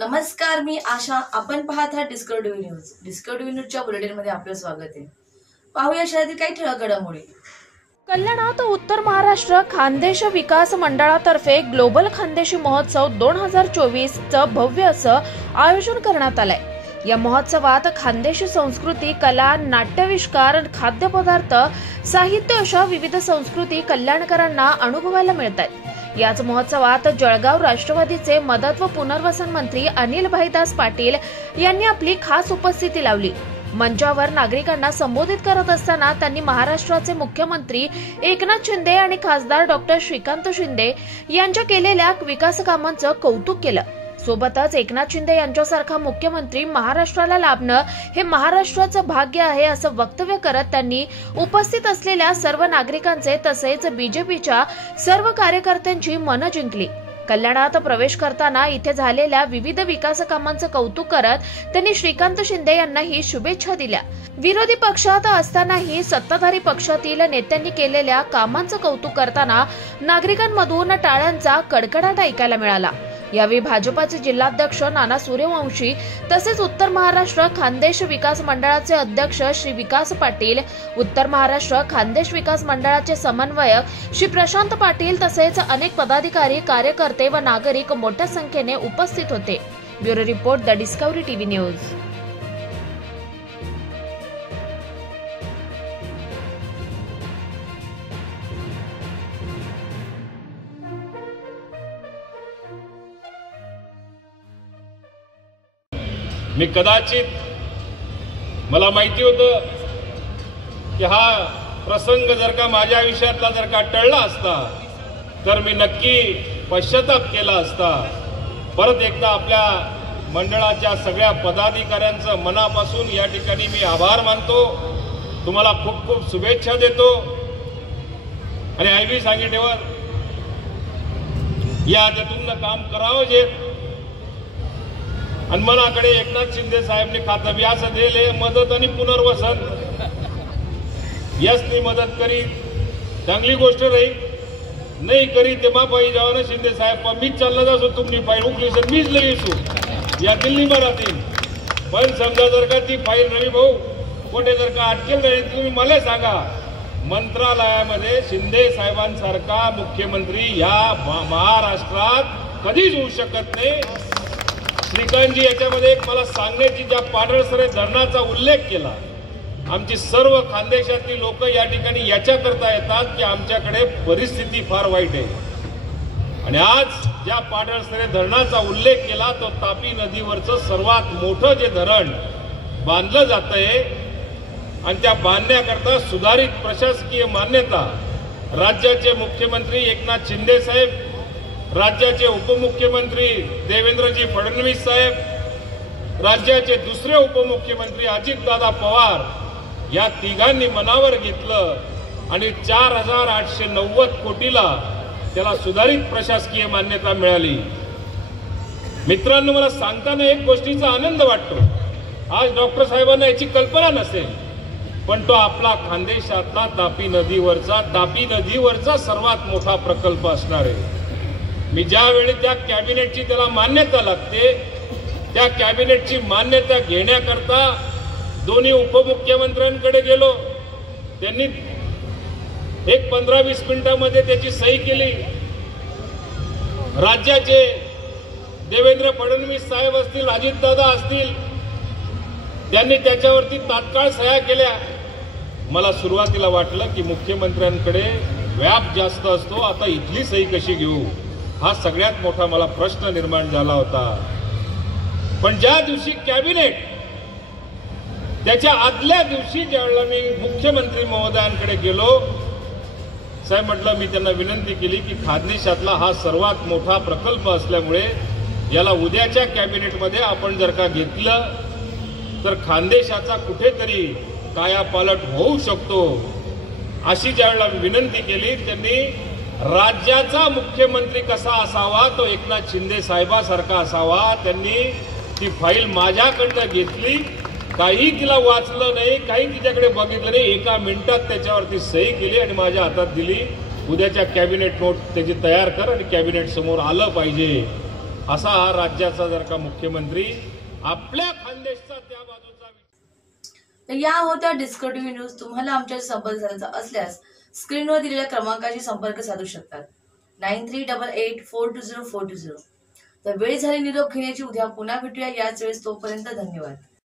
नमस्कार, मी आशा. आपण पाहत आहात डिस्कव्हरी न्यूज. डिस्कव्हरी न्यूजच्या बुलेटिनमध्ये आपलं स्वागत आहे. पाहूया शहरातील काही ठळक घडामोडी. कल्याणात उत्तर महाराष्ट्र खानदेश विकास मंडळातर्फे ग्लोबल खानदेशी महोत्सव 2024 चं भव्य असं आयोजन करण्यात आलंय. या महोत्सवात खानदेशी संस्कृती, कला, नाट्यविष्कार, खाद्यपदार्थ, साहित्य अशा विविध संस्कृती कल्याणकरांना अनुभवायला मिळत आहेत. याच महोत्सवात जळगाव राष्ट्रवादीचे मदत व पुनर्वसन मंत्री अनिल भाईदास पाटील यांनी आपली खास उपस्थिती लावली. मंचावर नागरिकांना संबोधित करत असताना त्यांनी महाराष्ट्राचे मुख्यमंत्री एकनाथ शिंदे आणि खासदार डॉक्टर श्रीकांत शिंदे यांच्या केलेल्या विकास कामांचं कौतुक केलं. सोबतच एकनाथ शिंदे यांच्यासारखा मुख्यमंत्री महाराष्ट्राला लाभणं हे महाराष्ट्राचं भाग्य आहे असं वक्तव्य करत त्यांनी उपस्थित असलेल्या सर्व नागरिकांचे तसेच बीजेपीच्या सर्व कार्यकर्त्यांची मनं जिंकली. कल्याणात प्रवेश करताना इथे झालेल्या विविध विकास कामांचं कौतुक करत त्यांनी श्रीकांत शिंदे यांनाही शुभेच्छा दिल्या. विरोधी पक्षात असतानाही सत्ताधारी पक्षातील नेत्यांनी केलेल्या कामांचं कौतुक करताना नागरिकांमधून टाळ्यांचा कडकडाट ऐकायला मिळाला. यावेळी भाजपाचे जिल्हाध्यक्ष नाना सूर्यवंशी तसेच उत्तर महाराष्ट्र खानदेश विकास मंडळाचे अध्यक्ष श्री विकास पाटील, उत्तर महाराष्ट्र खानदेश विकास मंडळाचे समन्वयक श्री प्रशांत पाटील तसेच अनेक पदाधिकारी, कार्यकर्ते व नागरिक मोठ्या संख्येने उपस्थित होते. Bureau report, the Discovery TV news. मी कदाचित मला माहिती होतं की हा प्रसंग जर का माझ्या आयुष्यातला जर का टळला असता तर मी नक्की पश्चाताप केला असता. परत एकदा आपल्या मंडळाच्या सगळ्या पदाधिकाऱ्यांचं मनापासून या ठिकाणी मी आभार मानतो. तुम्हाला खूप खूप शुभेच्छा देतो. आणि आयबी सांगितल्यावर या त्यातून काम करावं जे आणि मनाकडे एकनाथ शिंदे साहेबने खातं व्यास दिले मदत आणि पुनर्वसन यासनी मदत करी चांगली गोष्ट राहील. नाही करी तेव्हा पाहिजे जावं ना शिंदे साहेब मीच चालला जासो तुम्ही फाईल उकली सर मीच लगेसू या दिल्ली मराठी. पण समजा जर का ती फाईल रवी भाऊ कोठे जर का अटकेल राहील तुम्ही मला सांगा. मंत्रालयामध्ये शिंदे साहेबांसारखा मुख्यमंत्री या महाराष्ट्रात कधीच होऊ शकत नाही. श्रीकांतजी याच्यामध्ये एक मला सांगण्याची ज्या पाडळसरे धरणाचा उल्लेख केला, आमची सर्व खानदेशातली लोक या ठिकाणी याच्याकरता येतात की आमच्याकडे परिस्थिती फार वाईट आहे. आणि आज ज्या पाडळसरे धरणाचा उल्लेख केला तो तापी नदीवरचं सर्वात मोठं जे धरण बांधलं जातंय आणि त्या बांधण्याकरता सुधारित प्रशासकीय मान्यता राज्याचे मुख्यमंत्री एकनाथ शिंदे साहेब, राज्याचे उपमुख्यमंत्री देवेंद्रजी फडणवीस साहेब, राज्याचे दुसरे उपमुख्यमंत्री अजितदादा पवार या तिघांनी मनावर घेतलं आणि 4,890 कोटीला त्याला सुधारित प्रशासकीय मान्यता मिळाली. मित्रांनो, मला सांगताना एक गोष्टीचा आनंद वाटतो. आज डॉक्टर साहेबांना याची कल्पना नसेल पण तो आपला खानदेशातला तापी नदीवरचा सर्वात मोठा प्रकल्प असणार आहे. मी ज्यावेळी त्या कॅबिनेटची त्याला मान्यता लागते त्या कॅबिनेटची मान्यता घेण्याकरता दोन्ही उपमुख्यमंत्र्यांकडे गेलो. त्यांनी एक 15-20 मिनिटांमध्ये त्याची सही केली. राज्याचे देवेंद्र फडणवीस साहेब असतील, अजितदादा असतील, त्यांनी त्याच्यावरती तात्काळ सह्या केल्या. मला सुरुवातीला वाटलं की मुख्यमंत्र्यांकडे व्याप जास्त असतो, आता इथली सही कशी घेऊ हा सगळ्यात मोठा मला प्रश्न निर्माण झाला होता. पण ज्या दिवशी कॅबिनेट त्याच्या आदल्या दिवशी ज्यावेळेला मी मुख्यमंत्री महोदयांकडे गेलो, साहेब म्हटलं, मी त्यांना विनंती केली की खानदेशातला हा सर्वात मोठा प्रकल्प असल्यामुळे याला उद्याच्या कॅबिनेटमध्ये आपण जर का घेतलं तर खानदेशाचा कुठेतरी कायापालट होऊ शकतो. अशी ज्यावेळेला विनंती केली त्यांनी राज्याचा मुख्यमंत्री कसा असावा तो एकनाथ शिंदे साहेबासारखा असावा. त्यांनी ती फाईल माझ्याकडनं घेतली, काही तिला वाचलं नाही, काही तिच्याकडे बघितलं नाही, एका मिनिटात त्याच्यावरती सही केली आणि माझ्या हातात दिली. उद्याच्या कॅबिनेट नोट त्याची तयार कर आणि कॅबिनेट समोर आलं पाहिजे. असा हा राज्याचा जर का मुख्यमंत्री आपल्या खानदेशचा त्या बाजूचा. तर या होत्या डिस्कवर टीव्ही न्यूज. तुम्हाला आमच्याशी संपर्क साधायचा असल्यास स्क्रीनवर दिलेल्या क्रमांकाशी संपर्क साधू शकतात. 9388420420. तर वेळ झाली निरोप घेण्याची. उद्या पुन्हा भेटूया याच वेळेस. तोपर्यंत धन्यवाद.